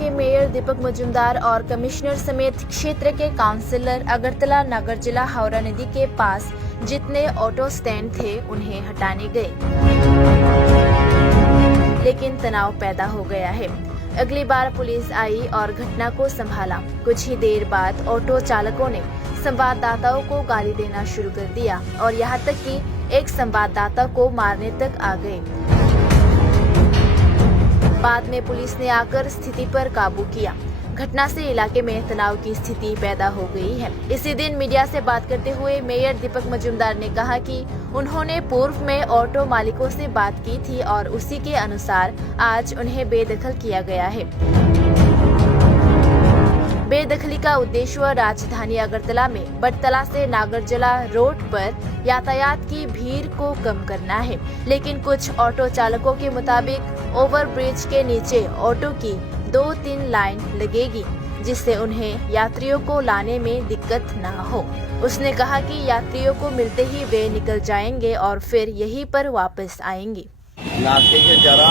के मेयर दीपक मजुमदार और कमिश्नर समेत क्षेत्र के काउंसिलर अगरतला नगर जिला हावड़ा नदी के पास जितने ऑटो स्टैंड थे उन्हें हटाने गए, लेकिन तनाव पैदा हो गया है। अगली बार पुलिस आई और घटना को संभाला। कुछ ही देर बाद ऑटो चालकों ने संवाददाताओं को गाली देना शुरू कर दिया और यहाँ तक कि एक संवाददाता को मारने तक आ गए। बाद में पुलिस ने आकर स्थिति पर काबू किया। घटना से इलाके में तनाव की स्थिति पैदा हो गई है। इसी दिन मीडिया से बात करते हुए मेयर दीपक मजुमदार ने कहा कि उन्होंने पूर्व में ऑटो मालिकों से बात की थी और उसी के अनुसार आज उन्हें बेदखल किया गया है। बेदखली का उद्देश्य राजधानी अगरतला में बटतला से नागरजला रोड पर यातायात की भीड़ को कम करना है, लेकिन कुछ ऑटो चालकों के मुताबिक ओवरब्रिज के नीचे ऑटो की 2-3 लाइन लगेगी, जिससे उन्हें यात्रियों को लाने में दिक्कत न हो। उसने कहा कि यात्रियों को मिलते ही वे निकल जाएंगे और फिर यहीं पर वापस आएंगे। যারা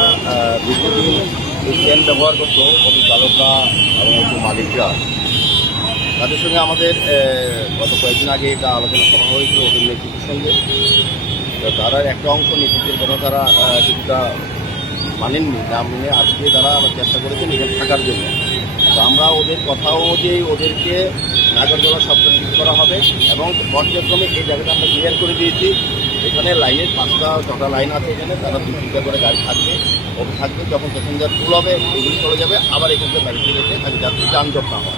দীর্ঘদিন ট্রেন ব্যবহার করতো অটো চালকরা এবং অটো মালিকরা, তাদের সঙ্গে আমাদের গত কয়েকদিন আগে এটা আলোচনা করা হয়েছিল ওদের নেতৃত্বের সঙ্গে। তো তারা একটা অংশ নেতৃত্বের কথা তারা কিছুটা মানেননি, না মেনে আজকে তারা আবার চেষ্টা করেছেন এখানে থাকার জন্য। তো আমরা ওদের কথা অনুযায়ী ওদেরকে নাগরজলা সবটা ঠিক করা হবে এবং পর্যায়ক্রমে এই জায়গাটা আমরা ক্লিয়ার করে দিয়েছি। এখানে লাইনের 5টা-6টা লাইন আছে, এখানে তারা 2-3টা করে গাড়ি থাকবে, ওটা থাকবে। যখন প্যাসেঞ্জার ফুল হবে এগুলি চলে যাবে, আবার এখান থেকে ব্যারিকেড রেখে তাকে যাত্রী যানজট না হয়।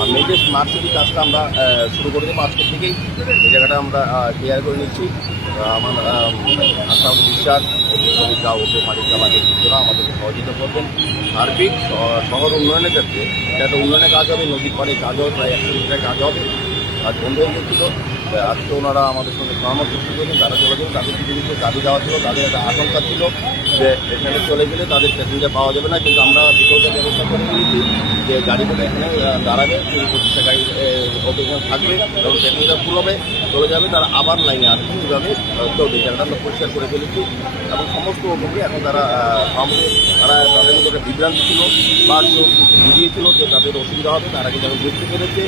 আর মেয়েদের স্মার্ট সিটি কাজটা আমরা শুরু করে দেবো আজকের থেকেই। এই জায়গাটা আমরা ক্লিয়ার করে নিচ্ছি। আমার আশা বিশ্বাস শ্রমিকরা ওকে মালিকরা বা নেতৃত্বরা আমাদেরকে সহযোগিতা করবেন। সার্বিক শহর উন্নয়নের ক্ষেত্রে এটা একটা উন্নয়নের কাজ হবে, নদীর পাড়ে কাজ হবে, প্রায় 100 মিটার কাজ হবে। আজ বন্ধ হয়ে গেছিল, আজকে ওনারা আমাদের সঙ্গে পরামর্শ করেছেন, তারা চলে গেলেন। তাদের কিছু কিছু দাবি দেওয়া ছিল, তাদের একটা আশঙ্কা ছিল যে এখানে চলে গেলে তাদের প্যাসেঞ্জার পাওয়া যাবে না, কিন্তু আমরা বিকল্পের ব্যবস্থা করে দিয়েছি যে গাড়িগুলো এখানে দাঁড়াবে, 20-25টা গাড়ি এখানে থাকবে এবং প্যাসেঞ্জার ফুল হবে চলে যাবে, তারা আবার লাইনে আসবে। এইভাবে চলবে, জায়গাটা আমরা পরিষ্কার করে ফেলেছি এবং সমস্ত অটোকে এখন তারা তাদের মধ্যে একটা বিভ্রান্তি ছিল বা কেউ কিছু বুঝিয়েছিল যে তাদের অসুবিধা হবে, তারা কিন্তু এখন বুঝতে পেরেছে।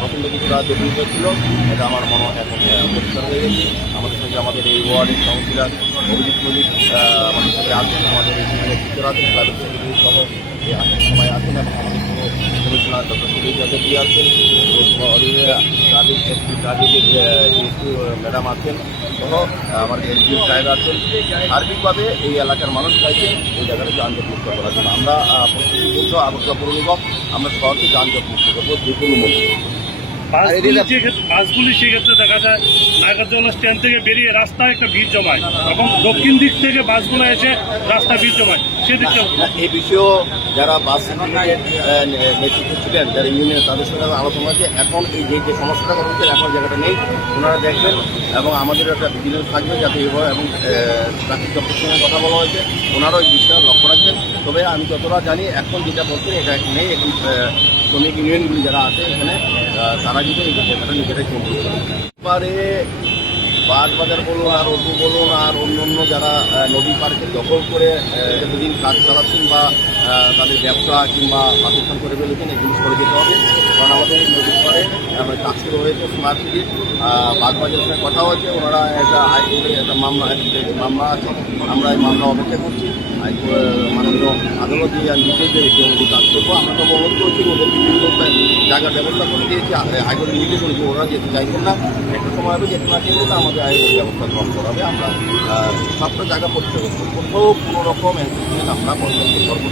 প্রথম থেকে কিছুটা জটিল ছিল, এটা আমার মনে হয় এখন পরিষ্কার হয়ে গেছে। আমাদের সঙ্গে আমাদের এই ওয়ার্ডের কাউন্সিলর অভিজিৎ মল্লিক আমাদের সঙ্গে আছেন, আমাদের এই নেতৃত্বরা আছেন, ক্লাবের সেক্রেটারি সহ সবাই আছেন এবং আমাদের কোনো কমিশনার ডক্টর সুদীপ চ্যাটার্জি আছেন, ডিএসপি ম্যাডাম আছেন সহ আমাদের এসডিও সাহেব আছেন। সার্বিকভাবে এই এলাকার মানুষ চাইছেন এই জায়গাটা যানজট মুক্ত করার জন্য। আমরা প্রস্তুতি করবো, আগরতলা পৌর নিগম আমরা শহরকে যানজট মুক্ত করবো যে কোনো মূল্যে। বাসগুলি সেক্ষেত্রে দেখা যায় নাগরজলা স্ট্যান্ড থেকে বেরিয়ে রাস্তায় একটা ভিড় জমায় এবং দক্ষিণ দিক থেকে বাসগুলো এসে রাস্তা ভিড় জমায়, সেদিকটা এই বিষয়েও যারা বাস সিন্ডিকেটের নেতৃত্ব ছিলেন, যারা ইউনিয়ন, তাদের সঙ্গে আলোচনা হয়েছে। এখন এই যে সমস্যাটা করা এখন জায়গাটা নেই, ওনারা দেখবেন এবং আমাদের একটা ভিজিলেন্স থাকবে যাতে এভাবে, এবং ট্রাফিক দপ্তরের সঙ্গে কথা বলা হয়েছে, ওনারাও এই বিষয়টা লক্ষ্য রাখবেন। তবে আমি যতটা জানি এখন যেটা বলছেন এটা নেই, এখন শ্রমিক ইউনিয়নগুলি যারা আছে এখানে তারা কিন্তু এই জায়গাটা নিজেরাই কন্ট্রোল করে। এবারে বাজার বলুন আর অটো বলুন আর অন্য যারা নদী পার্কে দখল করে প্রতিদিন কাজ চালাচ্ছেন বা তাদের ব্যবসা কিংবা প্রতিষ্ঠান করে ফেলেছেন, এগুলো করে যেতে হবে। কারণ আমাদের এই নদীর পাড়ে কাজ শুরু হয়েছে স্মার্ট সিটি, বাজারের সঙ্গে কথা হয়েছে, ওনারা একটা আইনগুলি একটা মামলা আছে, আমরা এই মামলা অপেক্ষা করছি। মাননীয় আদালত নির্দেশ দেবে যে অনুযায়ী কাজ করবো। আমরা তো অনুরোধ করছি, ওদের বিভিন্ন জায়গার ব্যবস্থা করে দিয়েছি, হাইকোর্ট নির্দেশ করেছি, ওরা যেতে চাইছেন না। একটা সময় হবে যেতে না কিন্তু আমাদের আইনের ব্যবস্থা গ্রহণ করা হবে। আমরা সবটা জায়গা পরিষ্কার করবো, কোথাও কোনো রকম আমরা পরিষ্কার করবো।